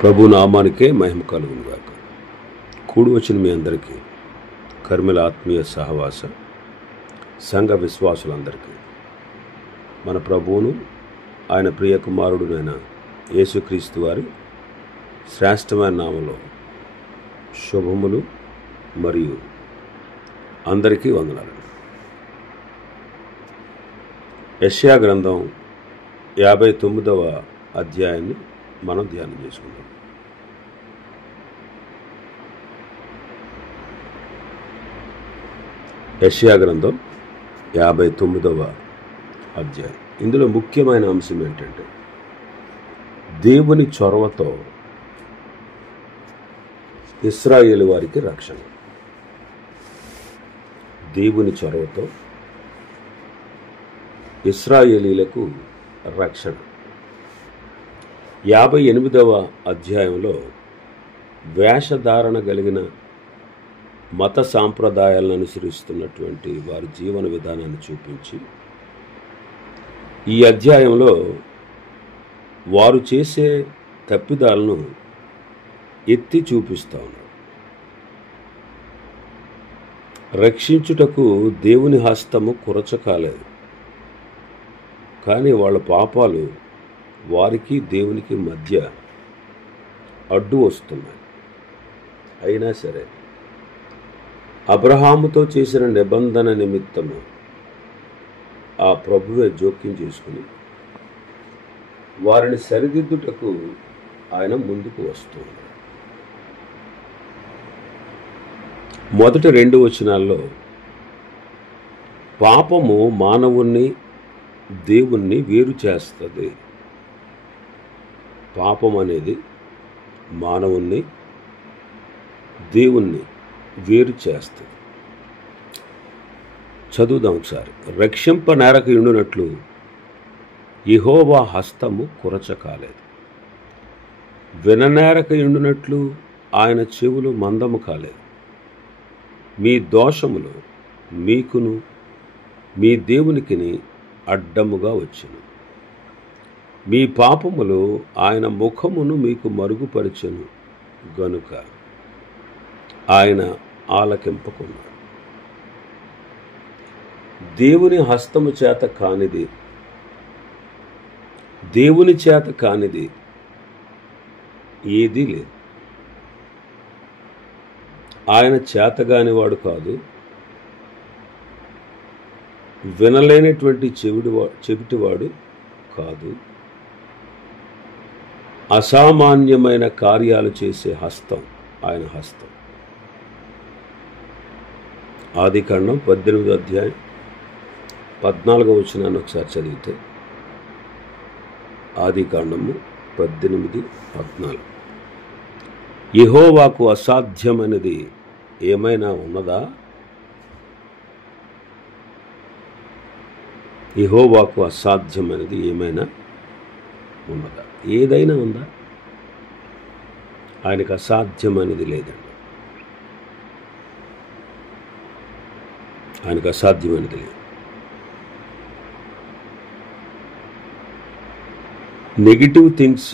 ప్రభు నామానికే మహిమ కలుగును గాక. కూడి వచ్చిన మీ అందరికీ కర్మల ఆత్మీయ సహవాస సంఘ విశ్వాసులందరికీ మన ప్రభువును ఆయన ప్రియ కుమారుడునైన యేసుక్రీస్తు వారి శ్రేష్టమైన నామములో శుభములు మరియు అందరికీ వందనాలు. యెషయా గ్రంథం 59వ అధ్యాయాన్ని మనం ధ్యానం చేసుకుందాం. యెషయా గ్రంథం 59వ అధ్యాయం. ఇందులో ముఖ్యమైన అంశం ఏంటంటే దేవుని చొరవతో ఇశ్రాయేలు వారికి రక్షణ. దేవుని చొరవతో ఇశ్రాయేలీలకు రక్షణ. 58వ అధ్యాయంలో వేషధారణ కలిగిన మత సాంప్రదాయాలను అనుసరిస్తున్నటువంటి వారి జీవన విధానాన్ని చూపించి ఈ అధ్యాయంలో వారు చేసే తప్పిదాలను ఎత్తి చూపిస్తా ఉన్నారు. రక్షించుటకు దేవుని హస్తము కురచకాలేదు, కానీ వాళ్ళ పాపాలు వారికి దేవునికి మధ్య అడ్డు వస్తున్నాయి. అయినా సరే అబ్రహాముతో చేసిన నిబంధన నిమిత్తము ఆ ప్రభువే జోక్యం చేసుకుని వారిని సరిదిద్దుటకు ఆయన ముందుకు వస్తున్నాడు. మొదటి 2 వచనాల్లో పాపము మానవుణ్ణి దేవుణ్ణి వేరు చేస్తుంది. పాపం అనేది మానవుణ్ణి దేవుణ్ణి వేరు చేస్తుంది. చదువుదాం ఒకసారి. రక్షింపనేరక ఉండునట్లు యెహోవా హస్తము కురచకాలేదు, విననేరక ఉండునట్లు ఆయన చెవులు మందము కాలేదు. మీ దోషములు మీకును మీ దేవునికిని అడ్డముగా వచ్చును. మీ పాపములు ఆయన ముఖమును మీకు మరుగుపరిచెను గనుక ఆయన ఆలకింపకున్నాడు. దేవుని హస్తము చేత కానిది, దేవుని చేత కానిది ఏదీ లేదు. ఆయన చేతగానివాడు కాదు, వినలేనటువంటి చెవిటివాడు కాదు. అసామాన్యమైన కార్యాలు చేసే హస్తం ఆయన హస్తం. ఆదికాండం 18వ అధ్యాయం 14వ వచనాన్ని ఒకసారి చదివితే, ఆదికాండము 18:14. యెహోవాకు అసాధ్యమైనది ఏమైనా ఉన్నదా? యెహోవాకు అసాధ్యమైనది ఏమైనా ఉన్నదా? ఏదైనా ఉందా? ఆయనకు అసాధ్యమైనది లేదండి. ఆయనకు అసాధ్యమైనది లేదు. నెగిటివ్ థింగ్స్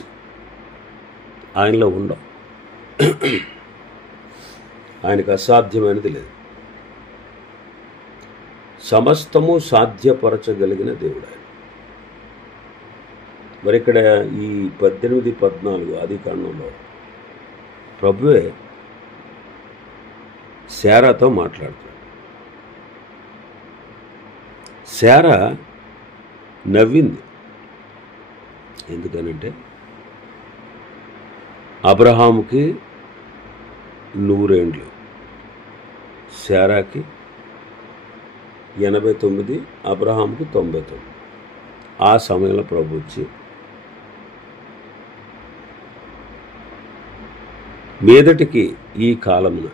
ఆయనలో ఉండవు. ఆయనకు అసాధ్యమైనది లేదు. సమస్తము సాధ్యపరచగలిగిన దేవుడు ఆయన. మరి ఇక్కడ ఈ 18-14 ఆదికాండంలో ప్రభువే శారాతో మాట్లాడుతాడు. శారా నవ్వింది. ఎందుకనంటే అబ్రహాముకి 100 ఏండ్లు, శారాకి 89, అబ్రహాముకి 99. ఆ సమయంలో ప్రభు వచ్చి మీదటికి ఈ కాలమున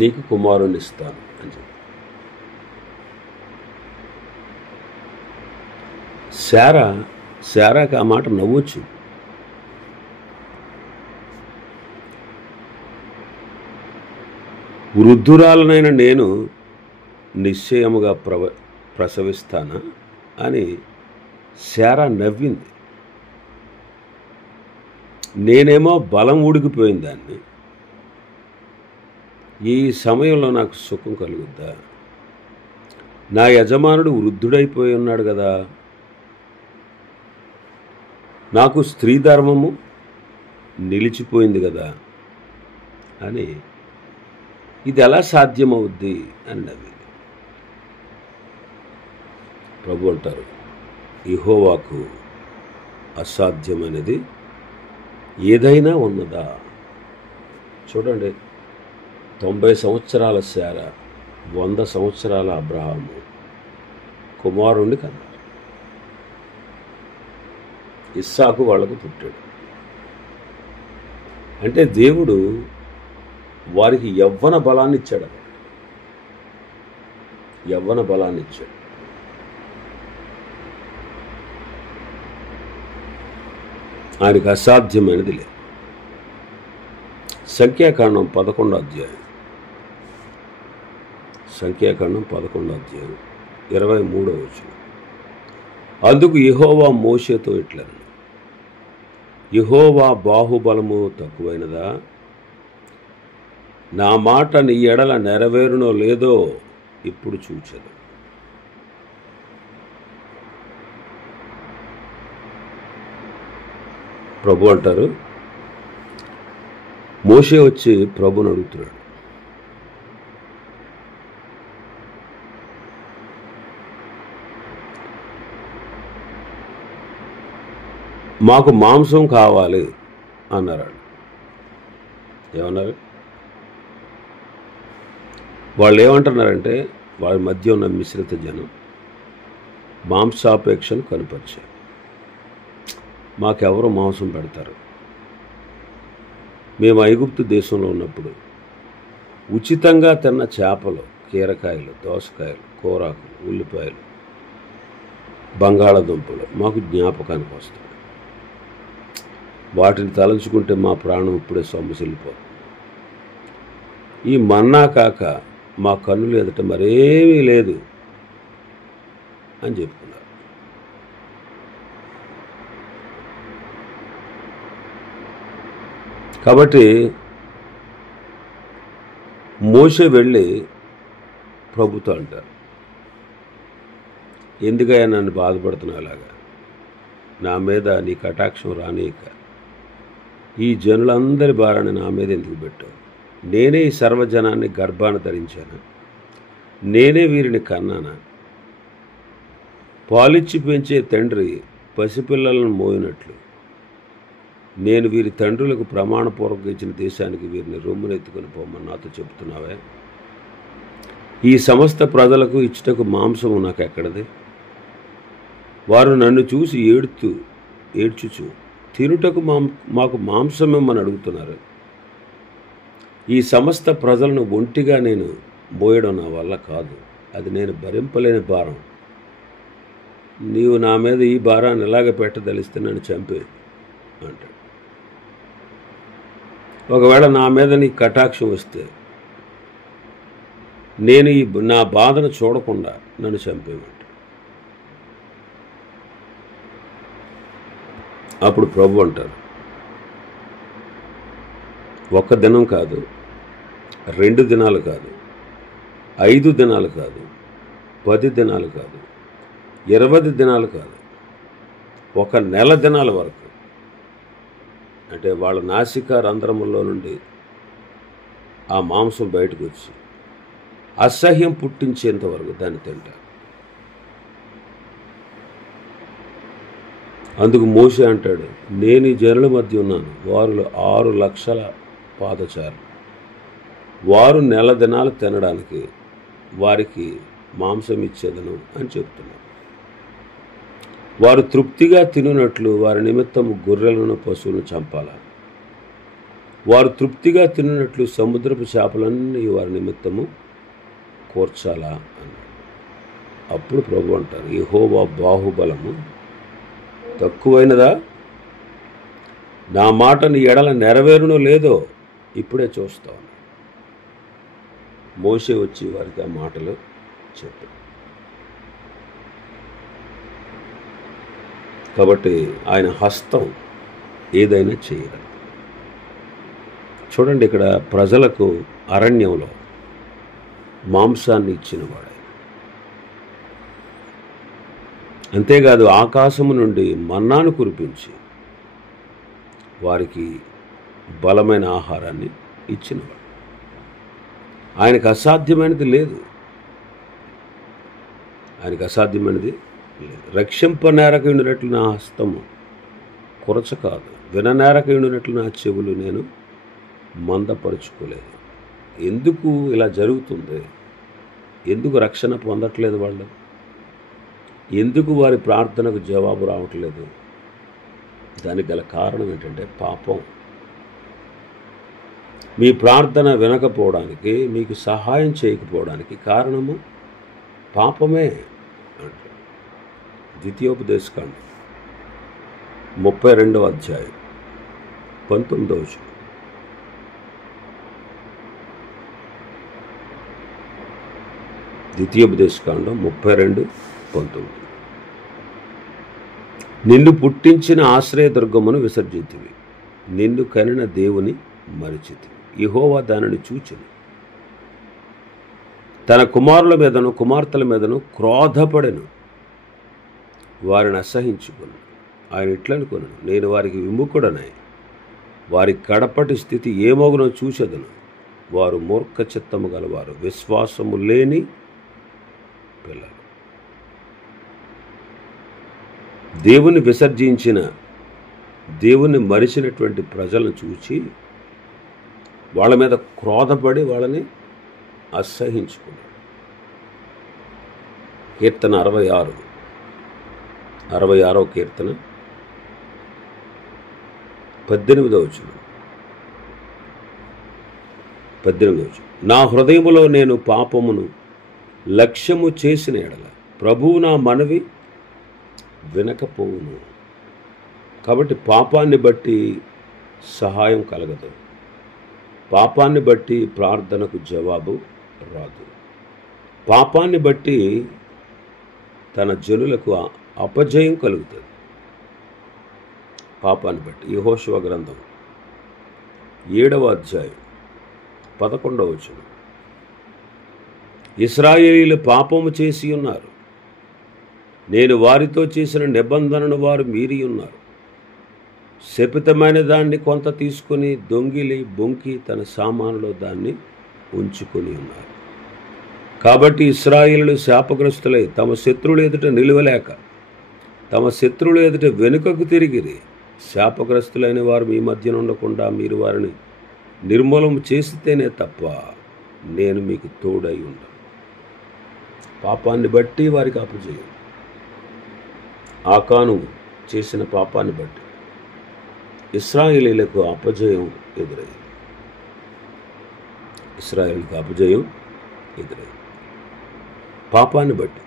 నీకు కుమారుని ఇస్తాను అని చెప్పి శారాకి ఆ మాట నవ్వచ్చు. వృద్ధురాలనైన నేను నిశ్చయముగా ప్రసవిస్తానా అని శారా నవ్వింది. నేనేమో బలం ఊడికిపోయిన దాన్ని. ఈ సమయంలో నాకు సుఖం కలుగుద్దా? నా యజమానుడు వృద్ధుడైపోయి ఉన్నాడు కదా, నాకు స్త్రీ ధర్మము నిలిచిపోయింది కదా అని, ఇది ఎలా సాధ్యమవుద్ది అని నవ్వింది. ప్రభు అంటారు, యెహోవాకు అసాధ్యమైనది ఏదైనా ఉన్నదా? చూడండి, 90 సంవత్సరాల శారా, 100 సంవత్సరాల అబ్రహాము కుమారుణ్ణి కన్నారు. ఇస్సాకు వాళ్లకు పుట్టాడు. అంటే దేవుడు వారికి యవ్వన బలాన్ని ఇచ్చాడు. యవ్వన బలాన్ని ఇచ్చాడు. ఆయనకు అసాధ్యమైనది లేదు. సంఖ్యాకాండం 11వ అధ్యాయం, సంఖ్యాకాండం 11వ అధ్యాయం 23వ వచనం. అందుకు యెహోవా మోషేతో ఇట్లనెను, యెహోవా బాహుబలము తక్కువైనదా? నా మాట నీ ఎడల నెరవేరునో లేదో ఇప్పుడు చూచెదు. ప్రభు అంటారు, మోషే వచ్చి ప్రభుని అడుగుతున్నాడు, మాకు మాంసం కావాలి అన్నారు. ఏమన్నారు? వాళ్ళు ఏమంటున్నారంటే, వాళ్ళ మధ్య ఉన్న మిశ్రిత జనం మాంసాపేక్షను కనుపరిచారు. మాకెవరు మాంసం పెడతారు? మేము ఐగుప్తు దేశంలో ఉన్నప్పుడు ఉచితంగా తిన్న చేపలు, కీరకాయలు, దోసకాయలు, కూరాకులు, ఉల్లిపాయలు, బంగాళాదుంపలు మాకు జ్ఞాపకానికి వస్తాయి. వాటిని తలంచుకుంటే మా ప్రాణం ఇప్పుడే సొమ్మసిల్లిపోతుంది. ఈ మన్నా కాక మా కన్నులు ఎదుట మరేమీ లేదు అని చెప్పుకున్నారు. కాబట్టి మోషే వెళ్ళి ప్రభుతో అంటారు, ఎందుకయ్యా నన్ను బాధపడుతున్నావు అలాగా? నా మీద నీ కటాక్షం రానీక ఈ జనులందరి భారాన్ని నా మీద ఎందుకు పెట్టావు? నేనే ఈ సర్వజనాన్ని గర్భాన ధరించాను, నేనే వీరిని కన్నానా? పాలిచ్చి పెంచే తండ్రి పసిపిల్లలను మోయినట్లు నేను వీరి తండ్రులకు ప్రమాణపూర్వకంగా ఇచ్చిన దేశానికి వీరిని రొమ్మునెత్తుకొని పోమని నాతో చెబుతున్నావే? ఈ సమస్త ప్రజలకు ఇచ్చుటకు మాంసము నాకు ఎక్కడది? వారు నన్ను చూసి ఏడ్చుచు తినుటకు మాకు మాంసమేమని అడుగుతున్నారు. ఈ సమస్త ప్రజలను ఒంటిగా నేను మోయడం నా వల్ల కాదు, అది నేను భరింపలేని భారం. నీవు నా మీద ఈ భారాన్ని ఎలాగ పెట్టదలిస్తే నన్ను చంపే అంటాడు. ఒకవేళ నా మీద నీ కటాక్షం వస్తే నేను నా బాధను చూడకుండా నన్ను చంపేమంట. అప్పుడు ప్రభు అంటారు, ఒక్క దినం కాదు, 2 దినాలు కాదు, 5 దినాలు కాదు, 10 దినాలు కాదు, 20 దినాలు కాదు, 1 నెల దినాల వరకు, అంటే వాళ్ళ నాసిక రంధ్రములో నుండి ఆ మాంసం బయటకు వచ్చి అసహ్యం పుట్టించేంత వరకు దాన్ని తింటారు. అందుకు మోషే అంటాడు, నేను ఈ జనుల మధ్య ఉన్నాను, వారిలో 6 లక్షల పాదచారులు, వారు నెల దినాలు తినడానికి వారికి మాంసం ఇచ్చేదను అని చెప్తున్నారు. వారు తృప్తిగా తినునట్లు వారి నిమిత్తము గొర్రెలను పశువులను చంపాలా, వారు తృప్తిగా తినునట్లు సముద్రపు చేపలన్నీ వారి నిమిత్తము కూర్చాలా అన్నాడు. అప్పుడు ప్రభు అంటారు, యెహోవా బాహుబలము తక్కువైనదా? నా మాట నీ ఎడల నెరవేరునో లేదో ఇప్పుడే చూస్తాను. మోషే వచ్చి వారికి ఆ మాటలు చెప్పాడు. కాబట్టి ఆయన హస్తం ఏదైనా చేయగలరు. చూడండి, ఇక్కడ ప్రజలకు అరణ్యంలో మాంసాన్ని ఇచ్చినవాడు. అంతేకాదు ఆకాశము నుండి మన్నాను కురిపించి వారికి బలమైన ఆహారాన్ని ఇచ్చినవాడు. ఆయనకు అసాధ్యమైనది లేదు. ఆయనకు అసాధ్యమైనది లేదు. రక్షింపనేరకయుండినట్లు నా హస్తము కొరచ కాదు, విననేరకయుండినట్లు నా చెవులు నేను మందపరుచుకోలేదు. ఎందుకు ఇలా జరుగుతుంది? ఎందుకు రక్షణ పొందట్లేదు వాళ్ళు? ఎందుకు వారి ప్రార్థనకు జవాబు రావట్లేదు? దానికి గల కారణం ఏంటంటే పాపం. మీ ప్రార్థన వినకపోవడానికి, మీకు సహాయం చేయకపోవడానికి కారణము పాపమే అంటారు. ద్వితీయోపదేశకాండం 32వ అధ్యాయం 19వ వచనం. ద్వితీయోపదేశకాండం 32:19. నిన్ను పుట్టించిన ఆశ్రయదుర్గమును విసర్జించివి, నిన్ను కనిన దేవుని మరిచితివి. యెహోవా దానిని చూచెను, తన కుమారుల మీదను కుమార్తెల మీదను క్రోధపడెను, వారిని అసహించుకొను. ఆయన ఇట్లనుకొను, నేను వారికి విముఖుడనై వారి కడపటి స్థితి ఏమగునో చూచెదను. వారు మూర్ఖ చిత్తము గలవారు, విశ్వాసము లేని పిల్లలు. దేవుని విసర్జించిన, దేవుని మరిచినటువంటి ప్రజలను చూచి వాళ్ళ మీద క్రోధపడి వాళ్ళని అసహించుకున్నాడు. కీర్తన 66వ కీర్తన 18వ వచనం. నా హృదయములో నేను పాపమును లక్ష్యము చేసిన ఎడల ప్రభువు నా మనవి వినకపోవును. కాబట్టి పాపాన్ని బట్టి సహాయం కలగదు, పాపాన్ని బట్టి ప్రార్థనకు జవాబు రాదు, పాపాన్ని బట్టి తన జనులకు అపజయం కలుగుతుంది. పాపాన్ని బట్టి. యెహోషువ గ్రంథం 7వ అధ్యాయం 11వ వచనం. ఇశ్రాయేలీయులు పాపము చేసి ఉన్నారు, నేను వారితో చేసిన నిబంధనను వారు మీరి ఉన్నారు. శపితమైన దాన్ని కొంత తీసుకుని దొంగిలి బొంకి తన సామానులో దాన్ని ఉంచుకొని ఉన్నారు. కాబట్టి ఇశ్రాయేలీయులు శాపగ్రస్తులై తమ శత్రువుల ఎదుట నిలువలేక తమ శత్రువుల ఎదుట వెనుకకు తిరిగిరి. శాపగ్రస్తులైన వారు మీ మధ్యన ఉండకుండా మీరు వారిని నిర్మూలన చేస్తేనే తప్ప నేను మీకు తోడై ఉండను. పాపాన్ని బట్టి వారికి అపజయం. ఆకాను చేసిన పాపాన్ని బట్టి ఇశ్రాయేలీయులకు అపజయం ఎదురైంది. ఇశ్రాయేలుకు అపజయం ఎదురైంది పాపాన్ని బట్టి.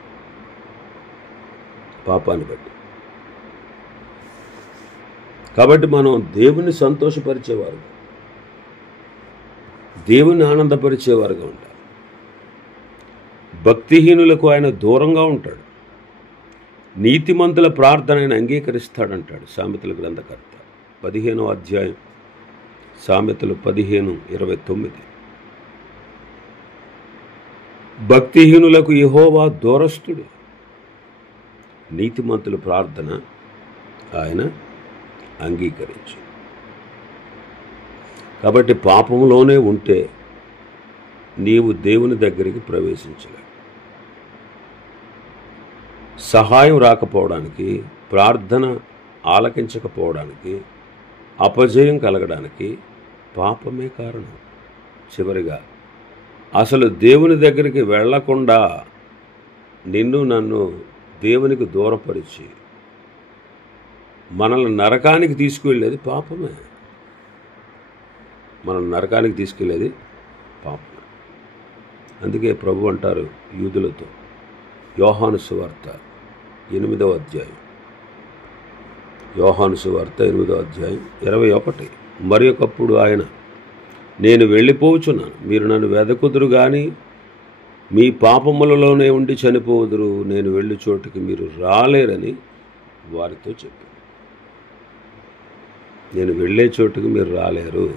కాబట్టి మనం దేవుని సంతోషపరిచేవారు, దేవుని ఆనందపరిచేవారుగా ఉండాలి. భక్తిహీనులకు ఆయన దూరంగా ఉంటాడు, నీతిమంతుల ప్రార్థన ఆయన అంగీకరిస్తాడంటాడు సామెతల గ్రంథకర్త. 15వ అధ్యాయం సామెతలు 15:29. భక్తిహీనులకు యెహోవా దూరస్తుడు, నీతిమంతుల ప్రార్థన ఆయన అంగీకరించు. కాబట్టి పాపంలోనే ఉంటే నీవు దేవుని దగ్గరికి ప్రవేశించలేవు. సహాయం రాకపోవడానికి, ప్రార్థన ఆలకించకపోవడానికి, అపజయం కలగడానికి పాపమే కారణం. చివరిగా అసలు దేవుని దగ్గరికి వెళ్లకుండా నిన్ను నన్ను దేవునికి దూరపరిచి మనల్ని నరకానికి తీసుకువెళ్ళేది పాపమే. మనల్ని నరకానికి తీసుకెళ్ళేది పాపమే. అందుకే ప్రభు అంటారు యూదులతో, యోహాను సువార్త 8వ అధ్యాయం, యోహాను సువార్త 8వ అధ్యాయం 21. మరి ఒకప్పుడు ఆయన, నేను వెళ్ళిపోవచ్చున్నాను, మీరు నన్ను వెదకుదురు కానీ మీ పాపములలోనే ఉండి చనిపోదురు, నేను వెళ్ళి చోటుకి మీరు రాలేరని వారితో చెప్పారు. నేను వెళ్ళే చోటుకు మీరు రాలేరు.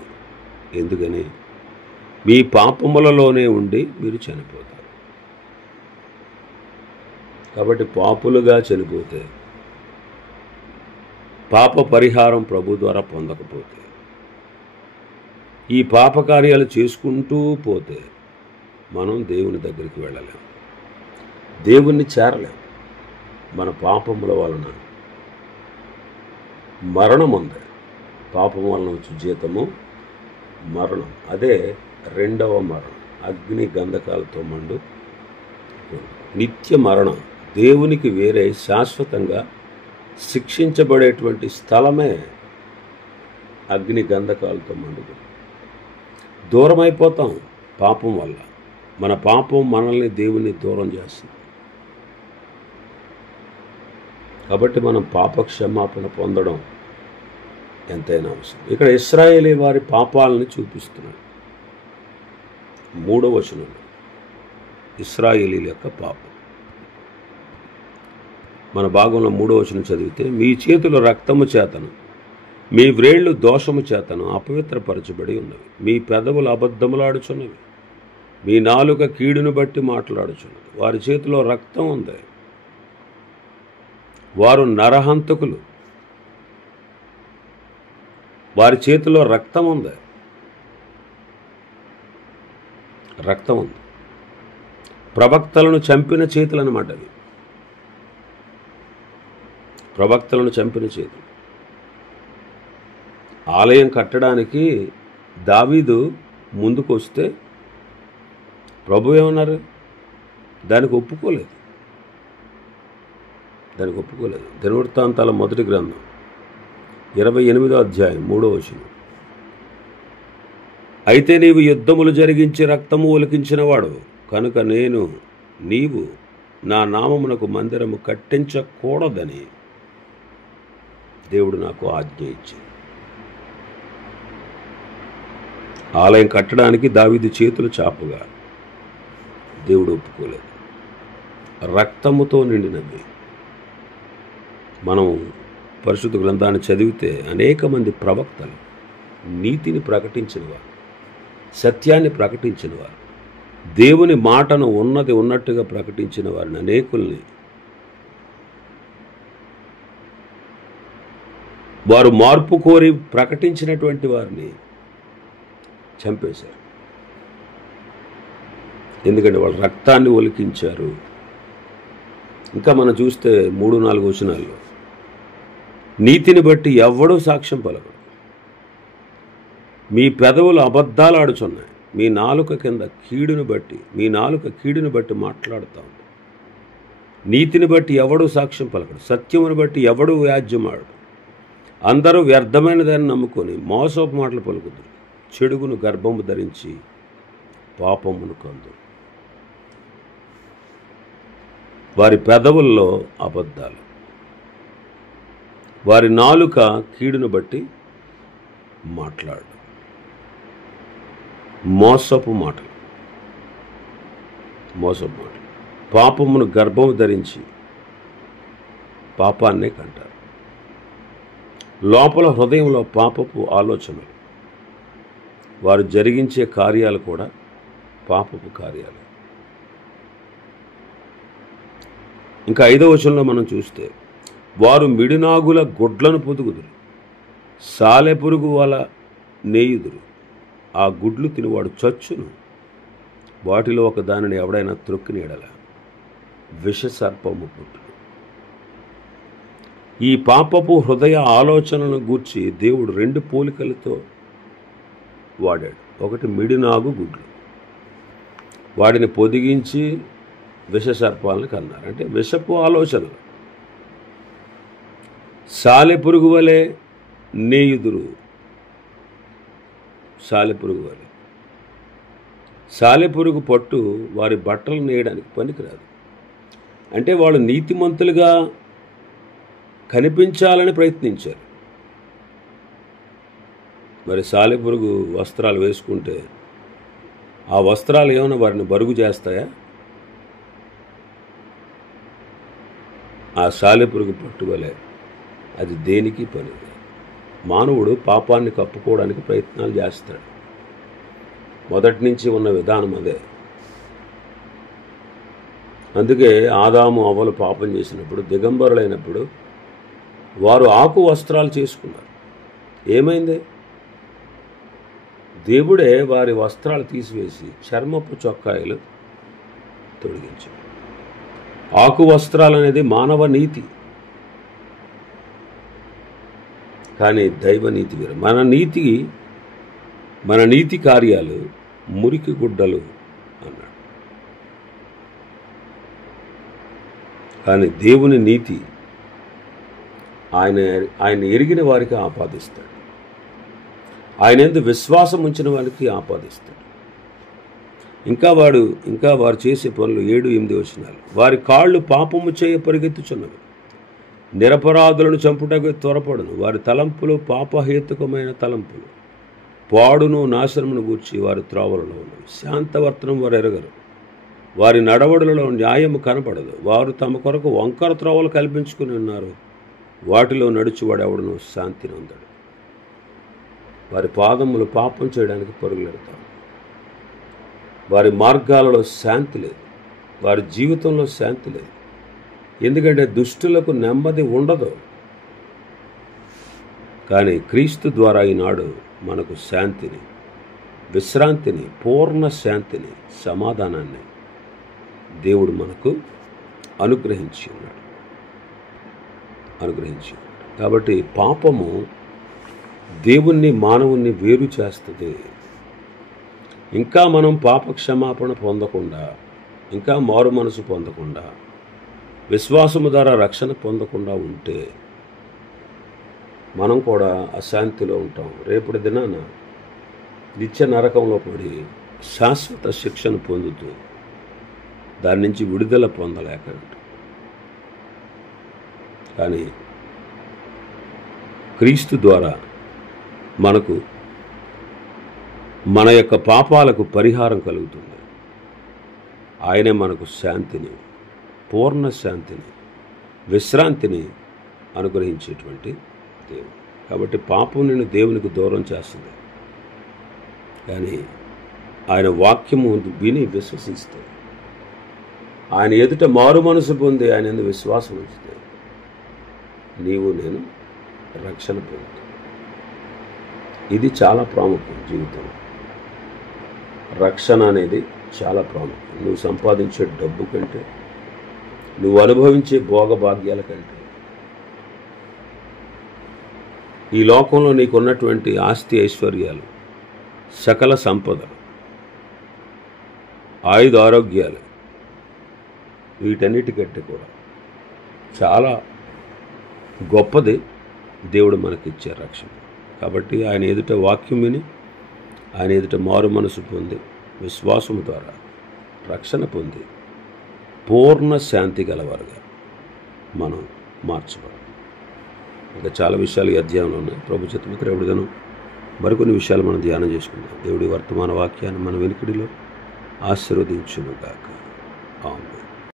ఎందుకని? మీ పాపములలోనే ఉండి మీరు చనిపోతారు. కాబట్టి పాపులుగా చనిపోతే, పాప పరిహారం ప్రభు ద్వారా పొందకపోతే, ఈ పాపకార్యాలు చేసుకుంటూ పోతే మనం దేవుని దగ్గరికి వెళ్ళలేం, దేవుణ్ణి చేరలేం. మన పాపముల వలన మరణం ఉంది. పాపం వలన వచ్చే జీతము మరణం. అదే రెండవ మరణం, అగ్ని గంధకాలతో మండు నిత్య మరణం. దేవునికి వేరే శాశ్వతంగా శిక్షించబడేటువంటి స్థలమే అగ్ని గంధకాలతో మండు. దూరం అయిపోతాం పాపం వల్ల. మన పాపం మనల్ని దేవుని దూరం చేస్తుంది. కాబట్టి మనం పాప క్షమాపణ పొందడం ఎంతైనా అవసరం. ఇక్కడ ఇశ్రాయేలీ వారి పాపాలని చూపిస్తున్నాడు 3వ వచనంలో. ఇశ్రాయేలీల యొక్క పాపం. మన భాగంలో 3వ వచనం చదివితే, మీ చేతులు రక్తము చేతను, మీ వ్రేళ్లు దోషము చేతను అపవిత్రపరచబడి ఉన్నవి. మీ పెదవులు అబద్ధములాడుచున్నవి, మీ నాలుక కీడును బట్టి మాట్లాడుచున్నది. వారి చేతిలో రక్తం ఉంది, వారు నరహంతకులు. వారి చేతిలో రక్తం ఉంది, రక్తం ఉంది. ప్రవక్తలను చంపిన చేతులు అన్నమాట అవి. ప్రవక్తలను చంపిన చేతులు. ఆలయం కట్టడానికి దావీదు ముందుకు వస్తే ప్రభు ఏమన్నారు? దానికి ఒప్పుకోలేదు. దినవృత్తాంతాల మొదటి గ్రంథం 28వ అధ్యాయం 3వ వచనం. అయితే నీవు యుద్ధములు జరిగించి రక్తము ఒలికించినవాడు కనుక నీవు నా నామమునకు మందిరము కట్టించకూడదని దేవుడు నాకు ఆజ్ఞ ఇచ్చింది. ఆలయం కట్టడానికి దావీదు చేతులు చాపుగా దేవుడు ఒప్పుకోలేదు. రక్తముతో నిండినవి. మనం పరిశుద్ధ గ్రంథాన్ని చదివితే అనేక మంది ప్రవక్తలు నీతిని ప్రకటించినవారు, సత్యాన్ని ప్రకటించినవారు, దేవుని మాటను ఉన్నది ఉన్నట్టుగా ప్రకటించిన వారిని అనేకుల్ని వారు మార్పు కోరి ప్రకటించినటువంటి వారిని చంపేశారు. ఎందుకంటే వాళ్ళు రక్తాన్ని ఒలికించారు. ఇంకా మనం చూస్తే 3-4 వచనాల్లో, నీతిని బట్టి ఎవ్వడూ సాక్ష్యం పలకడు, మీ పెదవులు అబద్ధాలు ఆడుచున్నాయి, మీ నాలుక కీడును బట్టి మాట్లాడుతూ ఉంది. నీతిని బట్టి ఎవడూ సాక్ష్యం పలకడు, సత్యమును బట్టి ఎవడూ వ్యాజ్యమాడు. అందరూ వ్యర్థమైన దాన్ని నమ్ముకొని మోసపు మాటలు పలుకుదురు. చెడుగును గర్భము ధరించి పాపమును కందు. వారి పెదవుల్లో అబద్ధాలు, వారి నాలుక కీడును బట్టి మాట్లాడు. మోసపు మాటలు. పాపమును గర్భము ధరించి పాపాన్నే కంటారు. లోపల హృదయంలో పాపపు ఆలోచనలు. వారు జరిగించే కార్యాలు కూడా పాపపు కార్యాలు. ఇంకా 5వ వచనంలో మనం చూస్తే, వారు మిడినాగుల గుడ్లను పొదుగుదురు, సాలెపురుగు వల నేయుదురు. ఆ గుడ్లు తినివాడు చచ్చును. వాటిలో ఒక దానిని ఎవడైనా త్రొక్కిన ఎడల విషసర్పము పుట్టును. ఈ పాపపు హృదయ ఆలోచనలను గూర్చి దేవుడు 2 పోలికలతో వాడాడు. ఒకటి మిడినాగు గుడ్లు. వాడిని పొదిగించి విషసర్పాలను కన్నారు. అంటే విషపు ఆలోచనలు. సాలెపురుగు వలె నేయుదురు. సాలెపురుగు పట్టు వారి బట్టలు నేయడానికి పనికిరాదు. అంటే వాళ్ళు నీతిమంతులుగా కనిపించాలని ప్రయత్నించారు. మరి సాలెపురుగు వస్త్రాలు వేసుకుంటే ఆ వస్త్రాలు ఏమైనా వారిని బరుగు చేస్తాయా? ఆ సాలెపురుగు పట్టువలే అది దేనికి పని. మానవుడు పాపాన్ని కప్పుకోవడానికి ప్రయత్నాలు చేస్తాడు. మొదటి నుంచి ఉన్న విధానం అదే. అందుకే ఆదాము అవ్వలు పాపం చేసినప్పుడు, దిగంబరులైనప్పుడు వారు ఆకు వస్త్రాలు చేసుకున్నారు. ఏమైంది? దేవుడే వారి వస్త్రాలు తీసివేసి చర్మపు చొక్కాయలు తొడిగించాడు. ఆకు వస్త్రాలు అనేది మానవ నీతి, కానీ దైవ నీతి వేరు. మన నీతి కార్యాలు మురికి గుడ్డలు అన్నాడు. కానీ దేవుని నీతి ఆయన ఎరిగిన వారికి ఆపాదిస్తాడు. ఆయన యందు విశ్వాసం ఉంచిన వారికి ఆపాదిస్తాడు. ఇంకా వారు చేసే పనులు 7-8 వచనాలు. వారి కాళ్ళు పాపము చేయ పరిగెత్తుచున్నవి, నిరపరాధులను చంపుటకు త్వరపడును. వారి తలంపులు పాపహేతుకమైన తలంపులు, పాడును నాశనమును గూర్చి వారి త్రోవలలో ఉన్నవి. శాంతవర్తనం వారు ఎరగరు, వారి నడవడులలో న్యాయము కనపడదు. వారు తమ కొరకు వంకర త్రోవలు కల్పించుకుని ఉన్నారు, వాటిలో నడుచువాడెవడను శాంతిని పొందడు. వారి పాదములు పాపం చేయడానికి పరుగులెడతారు. వారి మార్గాలలో శాంతి లేదు, వారి జీవితంలో శాంతి లేదు. ఎందుకంటే దుష్టులకు నెమ్మది ఉండదు. కానీ క్రీస్తు ద్వారా ఈనాడు మనకు శాంతిని, విశ్రాంతిని, పూర్ణ శాంతిని, సమాధానాన్ని దేవుడు మనకు అనుగ్రహించి ఉన్నాడు. కాబట్టి పాపము దేవుణ్ణి మానవుణ్ణి వేరు చేస్తుంది. ఇంకా మనం పాప క్షమాపణ పొందకుండా, ఇంకా మారు మనసు పొందకుండా, విశ్వాసము ద్వారా రక్షణ పొందకుండా ఉంటే మనం కూడా అశాంతిలో ఉంటాం. రేపటి దినాన నిత్య నరకంలో పడి శాశ్వత శిక్షను పొందుతూ దాని నుంచి విడుదల పొందలేక ఉంటాం. కానీ క్రీస్తు ద్వారా మనకు మన యొక్క పాపాలకు పరిహారం కలుగుతుంది. ఆయనే మనకు శాంతిని, పూర్ణ శాంతిని, విశ్రాంతిని అనుగ్రహించేటువంటి దేవుడు. కాబట్టి పాపం నిన్ను దేవునికి దూరం చేస్తుంది. కానీ ఆయన వాక్యము విని విశ్వసిస్తే, ఆయన ఎదుట మారు మనసు పొంది ఆయన యందు విశ్వాసం ఉంచితే నీవు నేను రక్షణ పొందుతావు. ఇది చాలా ప్రాముఖ్యం జీవితంలో. రక్షణ అనేది చాలా ప్రాముఖ్యం. నువ్వు సంపాదించే డబ్బు కంటే, నువ్వు అనుభవించే భోగభాగ్యాల కంటే, ఈ లోకంలో నీకున్నటువంటి ఆస్తి ఐశ్వర్యాలు, సకల సంపదలు, ఆయుధ ఆరోగ్యాలు, వీటన్నిటికంటే కూడా చాలా గొప్పది దేవుడు మనకిచ్చే రక్షణ. కాబట్టి ఆయన ఎదుట వాక్యం విని, ఆయన ఎదుట మారు మనసు పొంది, విశ్వాసము ద్వారా రక్షణ పొంది పూర్ణ శాంతి గలవారుగా మనం మార్చబడాలి. ఇంకా చాలా విషయాలు ఈ అధ్యాయంలో ఉన్నాయి. ప్రభు చిత్తమైతే రేపటిదినం మరికొన్ని విషయాలు మనం ధ్యానం చేసుకుందాం. దేవుడి వర్తమాన వాక్యాన్ని మన వెనుకడిలో ఆశీర్వదించును గాక. ఆమేన్.